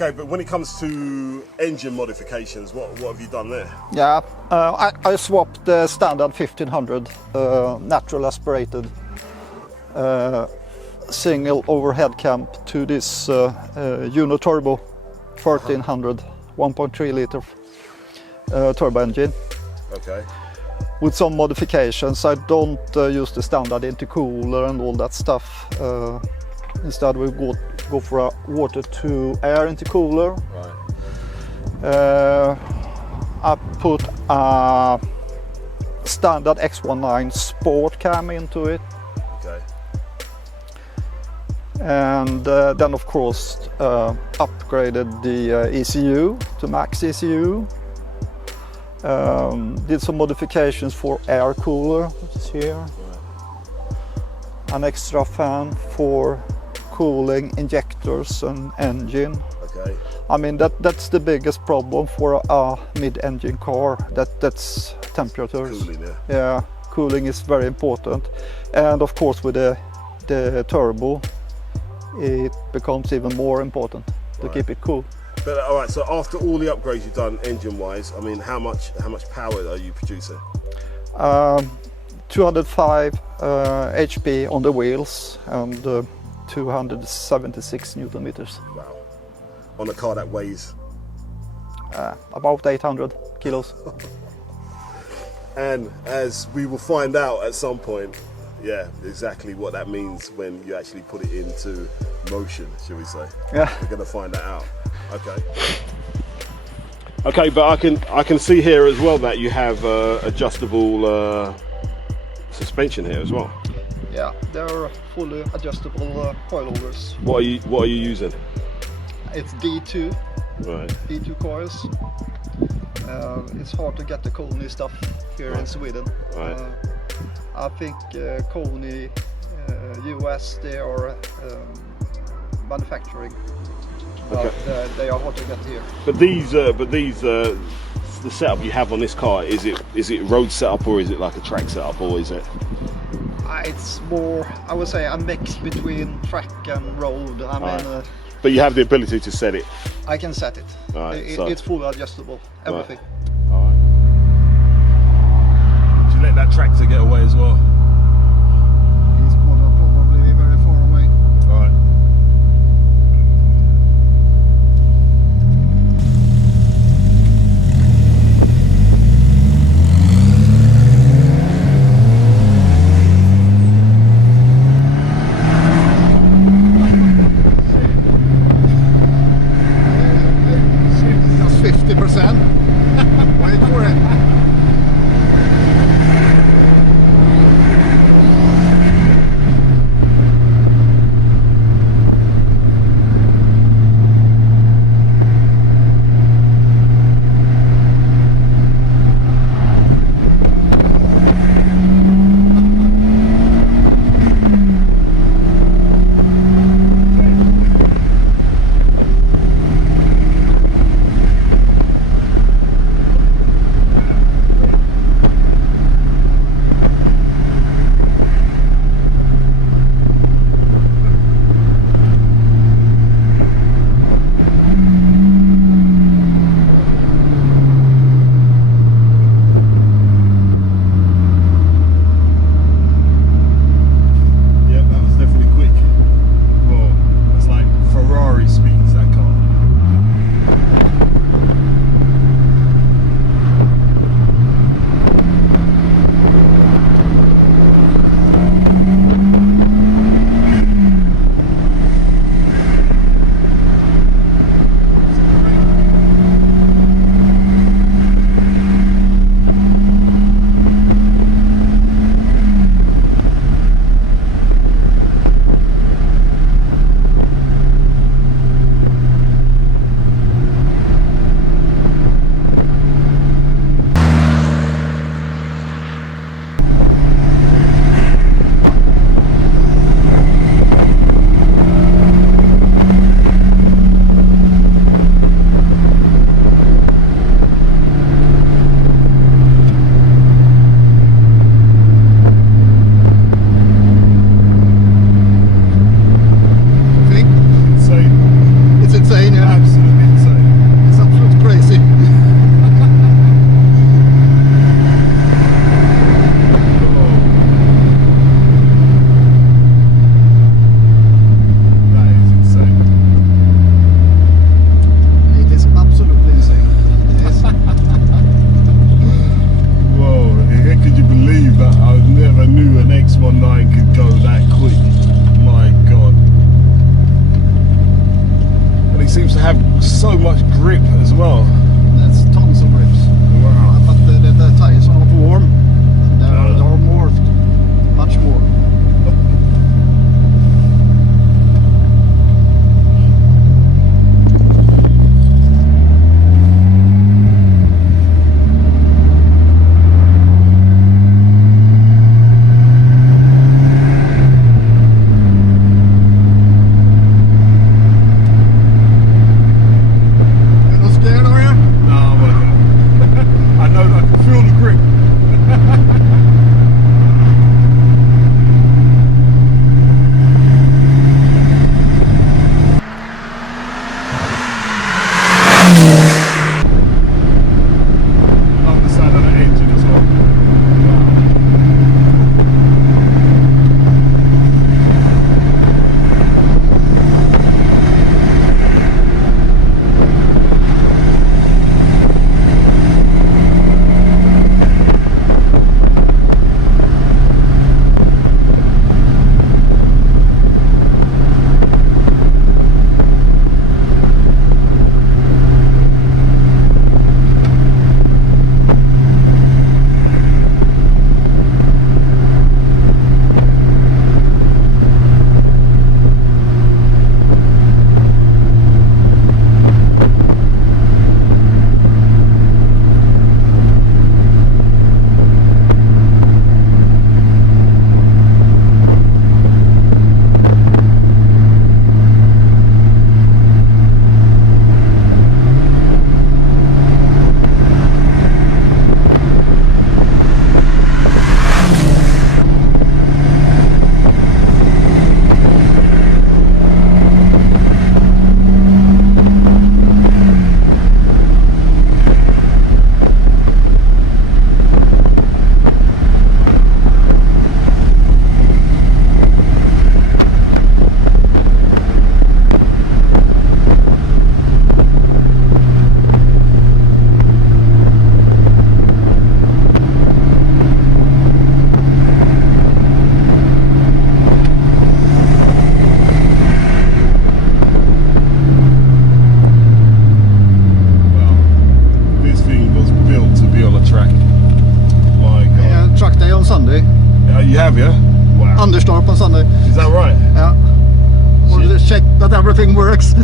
Okay, but when it comes to engine modifications, what have you done there? Yeah, I swapped the standard 1500 natural aspirated single overhead cam to this Uniturbo 1300 1.3 liter turbo engine. Okay. With some modifications. I don't use the standard intercooler and all that stuff. Instead we go for a water to air intercooler. Right. I put a standard X19 sport cam into it. Okay. And then of course upgraded the ECU to max ECU. Did some modifications for air cooler, which is here. Right. An extra fan for cooling injectors and engine. Okay. I mean that's the biggest problem for a mid-engine car. That's temperatures. Cooling, yeah. Yeah, cooling is very important, and of course with the turbo, it becomes even more important to keep it cool. But all right, so after all the upgrades you've done engine-wise, I mean, how much power are you producing? 205 HP on the wheels and 276 Newton meters. Wow. On a car that weighs? About 800 kilos. And as we will find out at some point, yeah, exactly what that means when you actually put it into motion, shall we say? Yeah. We're going to find that out. Okay. Okay, but I can see here as well that you have adjustable suspension here as well. Yeah, they're fully adjustable coilovers. What are you using? It's D2. Right. D2 coils. It's hard to get the Koni stuff here in Sweden. Right. I think Koni US, they are manufacturing. Okay. They are hard to get here. But these, the setup you have on this car, is it road setup or is it like a track setup, or is it? It's more, I would say, a mix between track and road. I mean, but you have the ability to set it. I can set it. Right, it's fully adjustable. Everything. Right. All right. Did you let that tractor get away as well? He's probably very far away. All right. Just 50%. Wait for it. 219 could go that quick. My God. And he seems to have so much grip as well. That's tons of grips. Wow. But the tires are not warm. They are more, much more. Sunday. You have, yeah? Wow. Understorp on Sunday. Is that right? Yeah. We'll just check that everything works.